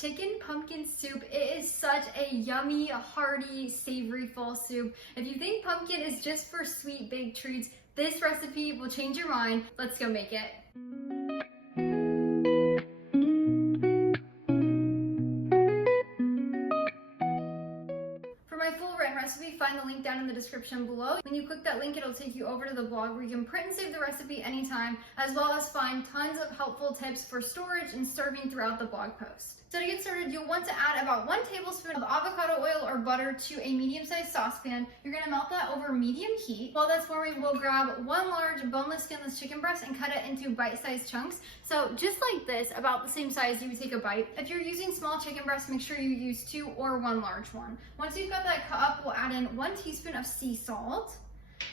chicken pumpkin soup. It is such a yummy, hearty, savory fall soup. If you think pumpkin is just for sweet baked treats, this recipe will change your mind. Let's go make it. For my full written recipe, find the link down in the description below. When you click that link, it'll take you over to the blog where you can print and save the recipe anytime, as well as find tons of helpful tips for storage and serving throughout the blog post. So to get started, you'll want to add about 1 tablespoon of avocado oil or butter to a medium-sized saucepan. You're going to melt that over medium heat. While that's warming, we'll grab 1 large boneless, skinless chicken breast and cut it into bite-sized chunks. So just like this, about the same size you would take a bite. If you're using small chicken breast, make sure you use 2 or 1 large one. Once you've got that cut up, we'll add in 1 teaspoon of sea salt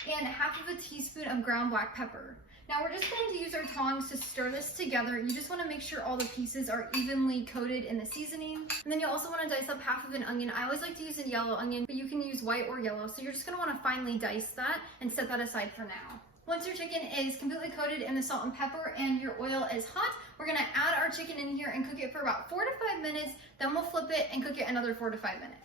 and half of a teaspoon of ground black pepper. Now we're just going to use our tongs to stir this together. You just want to make sure all the pieces are evenly coated in the seasoning. And then you also want to dice up half of an onion. I always like to use a yellow onion, but you can use white or yellow. So you're just going to want to finely dice that and set that aside for now. Once your chicken is completely coated in the salt and pepper and your oil is hot, we're going to add our chicken in here and cook it for about 4 to 5 minutes. Then we'll flip it and cook it another 4 to 5 minutes.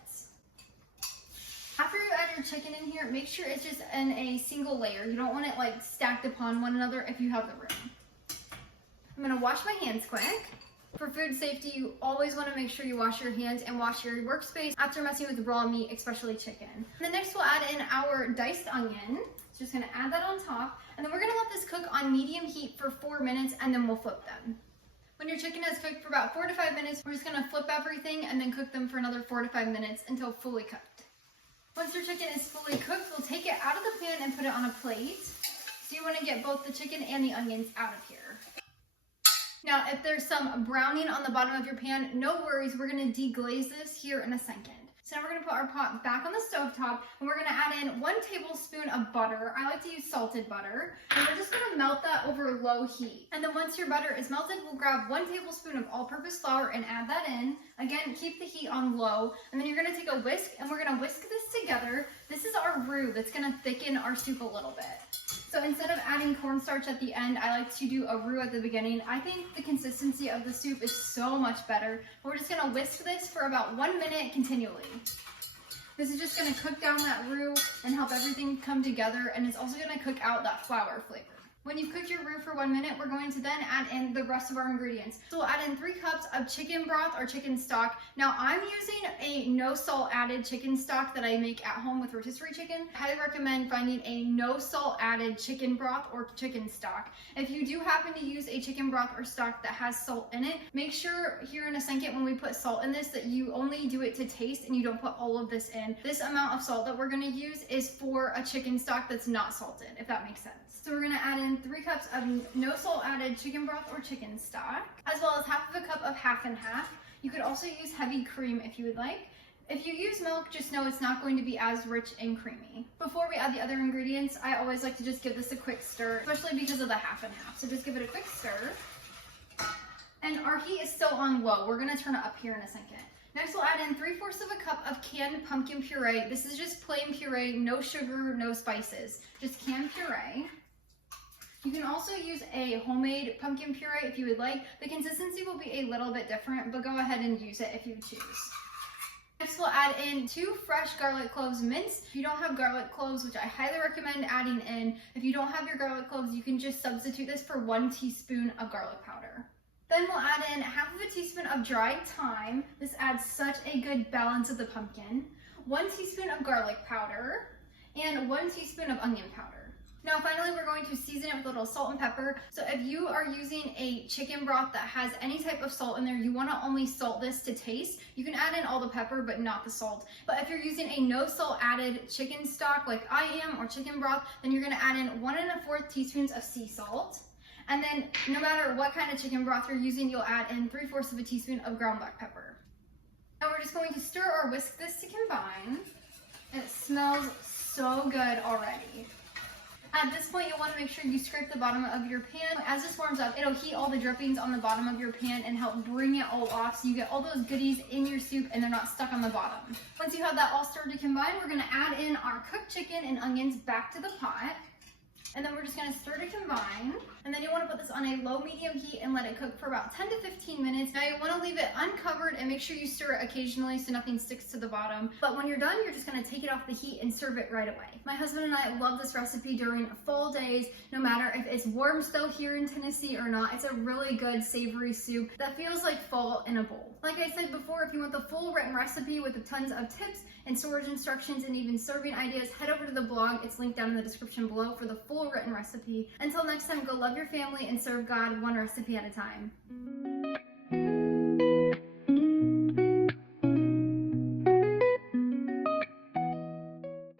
After you add your chicken in here, make sure it's just in a single layer. You don't want it like stacked upon one another if you have the room. I'm gonna wash my hands quick. For food safety, you always wanna make sure you wash your hands and wash your workspace after messing with raw meat, especially chicken. And then next we'll add in our diced onion. Just gonna add that on top. And then we're gonna let this cook on medium heat for 4 minutes and then we'll flip them. When your chicken has cooked for about 4 to 5 minutes, we're just gonna flip everything and then cook them for another 4 to 5 minutes until fully cooked. Once your chicken is fully cooked, we'll take it out of the pan and put it on a plate. So you want to get both the chicken and the onions out of here. Now, if there's some browning on the bottom of your pan, no worries, we're going to deglaze this here in a second. So now we're going to put our pot back on the stovetop and we're going to add in 1 tablespoon of butter. I like to use salted butter. And we're just going to melt that over low heat. And then once your butter is melted, we'll grab 1 tablespoon of all-purpose flour and add that in. Again, keep the heat on low. And then you're going to take a whisk and we're going to whisk this together. This is our roux that's going to thicken our soup a little bit. So instead of adding cornstarch at the end, I like to do a roux at the beginning. I think the consistency of the soup is so much better. We're just gonna whisk this for about 1 minute continually. This is just gonna cook down that roux and help everything come together, and it's also gonna cook out that flour flavor. When you've cooked your roux for 1 minute, we're going to then add in the rest of our ingredients. So we'll add in 3 cups of chicken broth or chicken stock. Now I'm using a no salt added chicken stock that I make at home with rotisserie chicken. I highly recommend finding a no salt added chicken broth or chicken stock. If you do happen to use a chicken broth or stock that has salt in it, make sure here in a second when we put salt in this that you only do it to taste and you don't put all of this in. This amount of salt that we're gonna use is for a chicken stock that's not salted, if that makes sense. So we're gonna add in 3 cups of no salt added chicken broth or chicken stock, as well as half of a cup of half and half. You could also use heavy cream if you would like. If you use milk, just know it's not going to be as rich and creamy. Before we add the other ingredients, I always like to just give this a quick stir, especially because of the half and half. So just give it a quick stir. And our heat is still on low. We're gonna turn it up here in a second. Next, we'll add in 3/4 of a cup of canned pumpkin puree. This is just plain puree, no sugar, no spices, just canned puree. You can also use a homemade pumpkin puree if you would like. The consistency will be a little bit different, but go ahead and use it if you choose. Next, we'll add in 2 fresh garlic cloves minced. If you don't have garlic cloves, which I highly recommend adding in, if you don't have your garlic cloves, you can just substitute this for 1 teaspoon of garlic powder. Then we'll add in half of a teaspoon of dried thyme. This adds such a good balance of the pumpkin. 1 teaspoon of garlic powder and 1 teaspoon of onion powder. Now finally, we're going to season it with a little salt and pepper. So if you are using a chicken broth that has any type of salt in there, you want to only salt this to taste. You can add in all the pepper, but not the salt. But if you're using a no salt added chicken stock like I am, or chicken broth, then you're going to add in 1 1/4 teaspoons of sea salt. And then no matter what kind of chicken broth you're using, you'll add in 3/4 of a teaspoon of ground black pepper. Now we're just going to stir or whisk this to combine. And it smells so good already. At this point, you'll want to make sure you scrape the bottom of your pan. As this warms up, it'll heat all the drippings on the bottom of your pan and help bring it all off so you get all those goodies in your soup and they're not stuck on the bottom. Once you have that all stirred to combine, we're going to add in our cooked chicken and onions back to the pot. And then we're just going to stir to combine. And then you want to put this on a low-medium heat and let it cook for about 10 to 15 minutes. Now you want to leave it uncovered and make sure you stir it occasionally so nothing sticks to the bottom. But when you're done, you're just going to take it off the heat and serve it right away. My husband and I love this recipe during fall days, no matter if it's warm still here in Tennessee or not. It's a really good savory soup that feels like fall in a bowl. Like I said before, if you want the full written recipe with tons of tips and storage instructions and even serving ideas, head over to the blog. It's linked down in the description below for the full written recipe. Until next time, go love your family and serve God one recipe at a time.